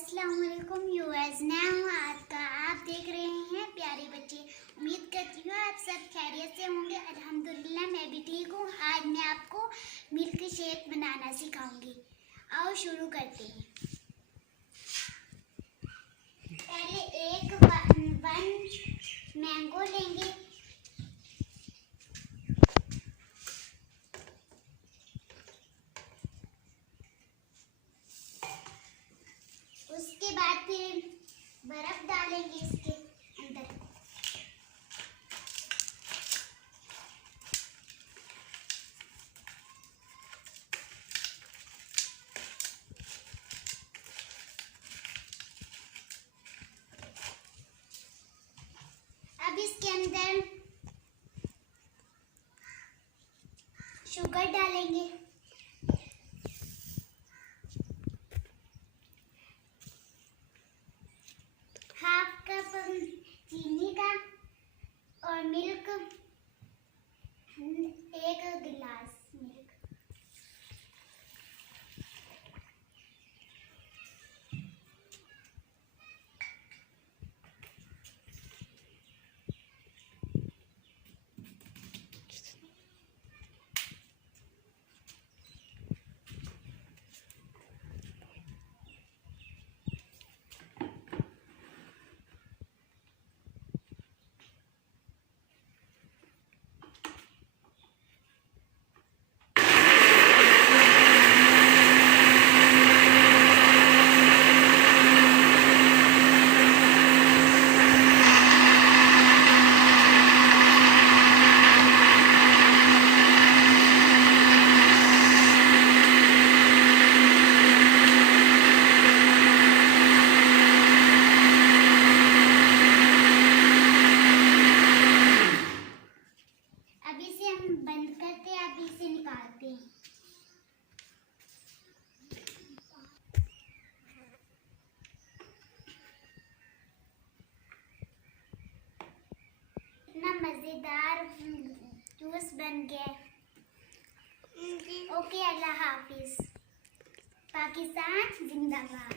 अस्सलाम वालेकुम व्यूअर्स, मैं हूँ आस्था। आप देख रहे हैं प्यारे बच्चे। उम्मीद करती हूँ आप सब खैरियत से होंगे। अल्हम्दुलिल्लाह मैं भी ठीक हूँ। आज मैं आपको मिल्क शेक बनाना सिखाऊंगी। आओ शुरू करते हैं। पहले एक वन मैंगो लेंगे। उसके बाद फिर बर्फ डालेंगे इसके अंदर। अब इसके अंदर शुगर डालेंगे। हाफ कप चीनी का और मिल्क, एक गिलास मिल्क। अब इसे हम बंद करते हैं। अब इसे निकालते हैं। इतना मजेदार जूस बन गया। ओके, अल्लाह हाफिज। पाकिस्तान जिंदाबाद।